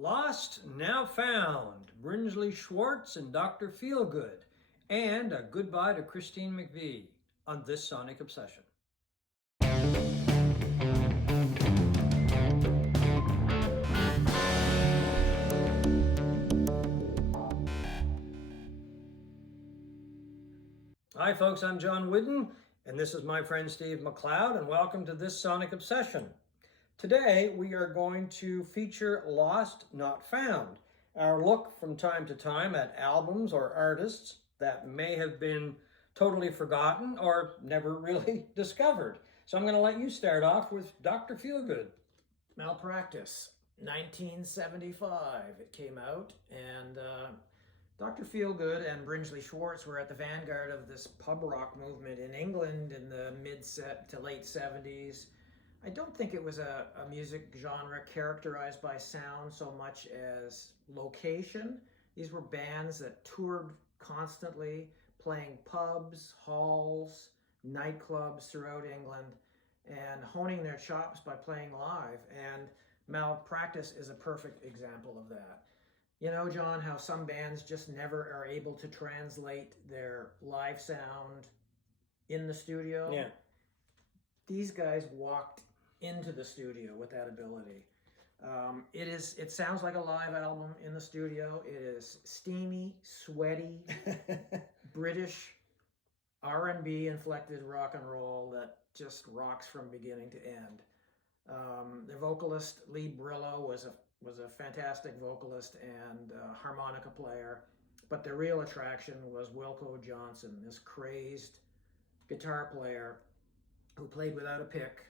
Lost, Now Found, Brinsley Schwarz and Dr. Feelgood, and a goodbye to Christine McVie on this Sonic Obsession. Hi folks, I'm John Whidden, and this is my friend Steve McLeod, and welcome to this Sonic Obsession. Today we are going to feature Lost, Not Found, our look from time to time at albums or artists that may have been totally forgotten or never really discovered. So I'm going to let you start off with Dr. Feelgood. Malpractice, 1975 it came out, and Dr. Feelgood and Brinsley Schwarz were at the vanguard of this pub rock movement in England in the mid to late 70s. I don't think it was a music genre characterized by sound so much as location. These were bands that toured constantly, playing pubs, halls, nightclubs throughout England, and honing their chops by playing live. And Malpractice is a perfect example of that. You know, John, how some bands just never are able to translate their live sound in the studio? Yeah. These guys walked into the studio with that ability. It sounds like a live album in the studio. It is steamy, sweaty, British R&B inflected rock and roll that just rocks from beginning to end. Their vocalist, Lee Brillo, was a fantastic vocalist and harmonica player, but the real attraction was Wilko Johnson, this crazed guitar player who played without a pick,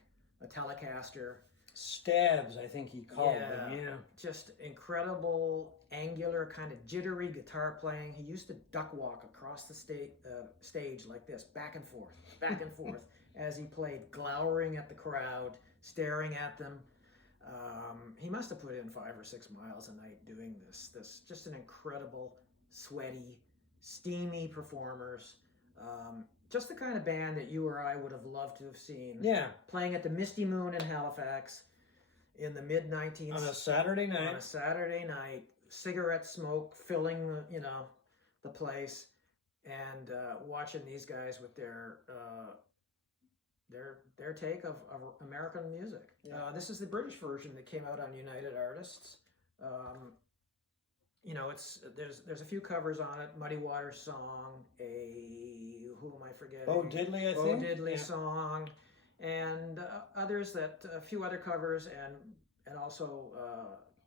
a Telecaster. Stabs, I think he called them, yeah. Just incredible, angular, kind of jittery guitar playing. He used to duck walk across the stage like this, back and forth, as he played, glowering at the crowd, staring at them. He must have put in 5 or 6 miles a night doing this. Just an incredible, sweaty, steamy performers. Just the kind of band that you or I would have loved to have seen. Yeah. Playing at the Misty Moon in Halifax in the mid-19th. On a Saturday night. On a Saturday night, cigarette smoke filling the place, and watching these guys with their take of American music. Yeah. This is the British version that came out on United Artists. There's a few covers on it. Muddy Waters song, who am I forgetting? Bo Diddley, I think. Bo Diddley song, and others a few other covers and also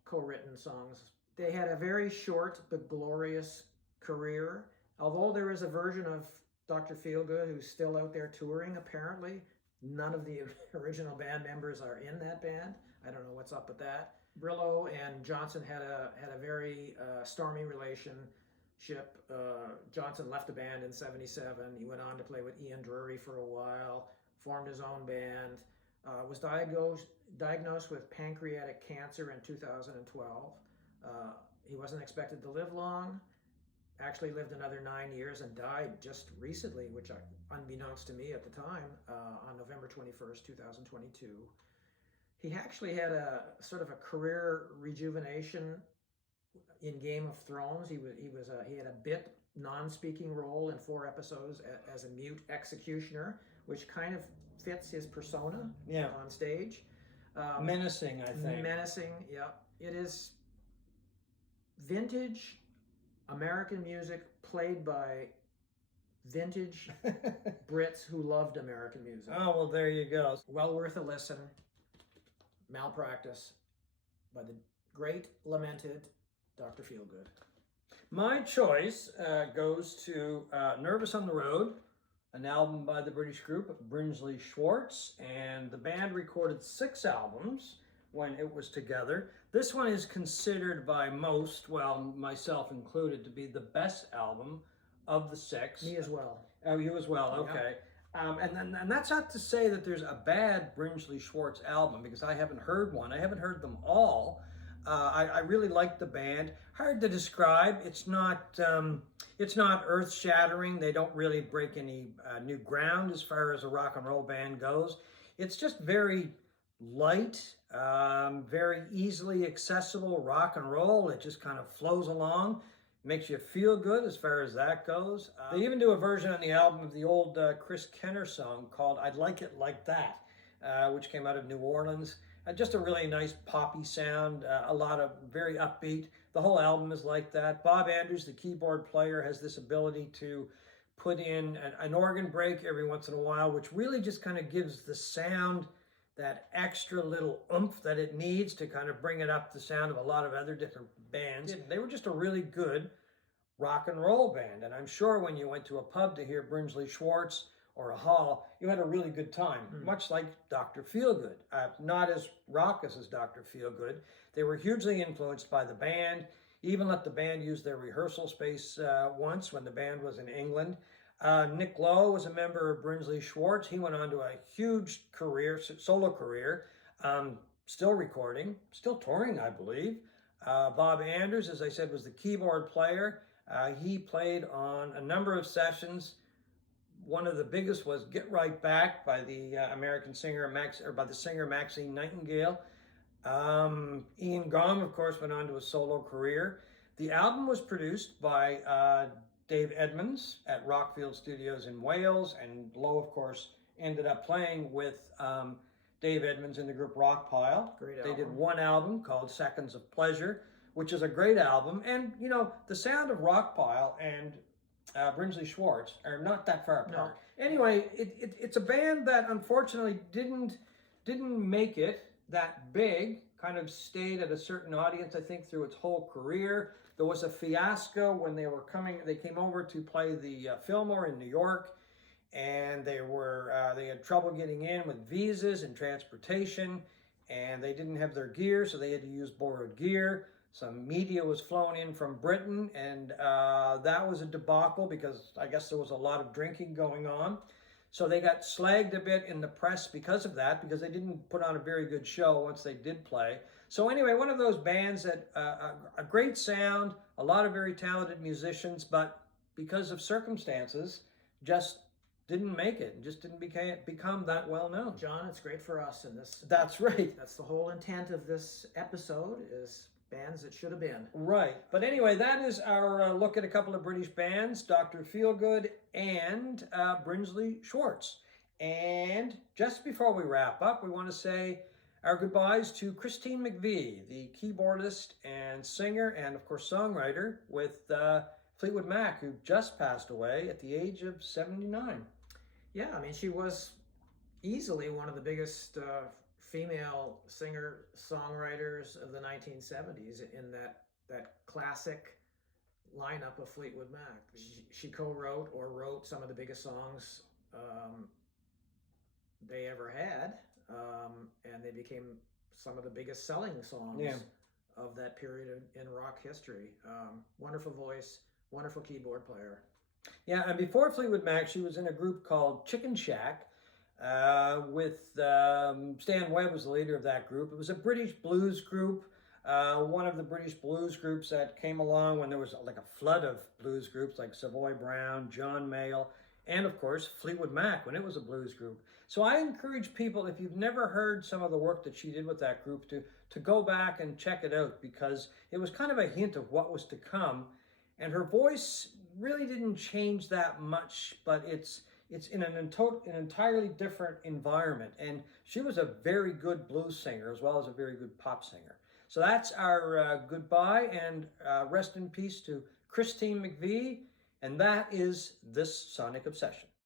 co-written songs. They had a very short but glorious career. Although there is a version of Dr. Feelgood who's still out there touring, apparently. None of the original band members are in that band. I don't know what's up with that. Brillo and Johnson had a very stormy relationship. Johnson left the band in '77. He went on to play with Ian Drury for a while, formed his own band, was diagnosed with pancreatic cancer in 2012. He wasn't expected to live long, actually lived another 9 years and died just recently, which unbeknownst to me at the time, on November 21st, 2022. He actually had a sort of a career rejuvenation in Game of Thrones. He had a bit non-speaking role in 4 episodes as a mute executioner, which kind of fits his persona on stage. Menacing, I think. Menacing, yeah. It is vintage American music played by vintage Brits who loved American music. Oh, well, there you go. Well worth a listen. Malpractice by the great, lamented Dr. Feelgood. My choice goes to Nervous on the Road, an album by the British group Brinsley Schwarz, and the band recorded 6 albums when it was together. This one is considered by most, well, myself included, to be the best album of the 6. Me as well. Oh, you as well, okay. Yeah. And that's not to say that there's a bad Brinsley Schwarz album, because I haven't heard one. I haven't heard them all. I really like the band. Hard to describe. It's not earth-shattering. They don't really break any new ground as far as a rock and roll band goes. It's just very light, very easily accessible rock and roll. It just kind of flows along, makes you feel good as far as that goes. They even do a version on the album of the old Chris Kenner song called I'd Like It Like That, which came out of New Orleans. Just a really nice poppy sound, a lot of very upbeat. The whole album is like that. Bob Andrews, the keyboard player, has this ability to put in an organ break every once in a while, which really just kind of gives the sound that extra little oomph that it needs to kind of bring it up the sound of a lot of other different bands. They were just a really good rock and roll band, and I'm sure when you went to a pub to hear Brinsley Schwarz or a hall, you had a really good time, much like Dr. Feelgood. Not as raucous as Dr. Feelgood. They were hugely influenced by the band, even let the band use their rehearsal space once when the band was in England. Nick Lowe was a member of Brinsley Schwarz. He went on to a huge career, solo career, still recording, still touring, I believe. Bob Andrews, as I said, was the keyboard player. He played on a number of sessions. One of the biggest was "Get Right Back" by the American singer by the singer Maxine Nightingale. Ian Gaume, of course, went on to a solo career. The album was produced by Dave Edmunds at Rockfield Studios in Wales, and Lowe, of course, ended up playing with Dave Edmunds in the group Rockpile. Great album. They did one album called Seconds of Pleasure, which is a great album. And, you know, the sound of Rockpile and Brinsley Schwarz are not that far apart. No. Anyway, it's a band that unfortunately didn't make it that big, kind of stayed at a certain audience, I think, through its whole career. There was a fiasco when they came over to play the Fillmore in New York, and they had trouble getting in with visas and transportation, and they didn't have their gear, so they had to use borrowed gear. Some media was flown in from Britain, and that was a debacle because I guess there was a lot of drinking going on. So they got slagged a bit in the press because of that, because they didn't put on a very good show once they did play. So anyway, one of those bands that a great sound, a lot of very talented musicians, but because of circumstances, just didn't make it, just didn't become that well known. John, it's great for us in this. That's right. That's the whole intent of this episode, is bands that should have been. Right. But anyway, that is our look at a couple of British bands, Dr. Feelgood and Brinsley Schwarz. And just before we wrap up, we want to say our goodbyes to Christine McVie, the keyboardist and singer and, of course, songwriter with Fleetwood Mac, who just passed away at the age of 79. Yeah, I mean, she was easily one of the biggest female singer-songwriters of the 1970s in that classic lineup of Fleetwood Mac. She co-wrote or wrote some of the biggest songs they ever had, and they became some of the biggest selling songs of that period in rock history. Wonderful voice, wonderful keyboard player. Yeah, and before Fleetwood Mac, she was in a group called Chicken Shack, with Stan Webb was the leader of that group. It was a British blues group, one of the British blues groups that came along when there was like a flood of blues groups like Savoy Brown, John Mayall, and of course Fleetwood Mac when it was a blues group. So I encourage people, if you've never heard some of the work that she did with that group, to go back and check it out, because it was kind of a hint of what was to come. And her voice really didn't change that much, but it's in an entirely different environment. And she was a very good blues singer as well as a very good pop singer. So that's our goodbye, and rest in peace to Christine McVie. And that is this Sonic Obsession.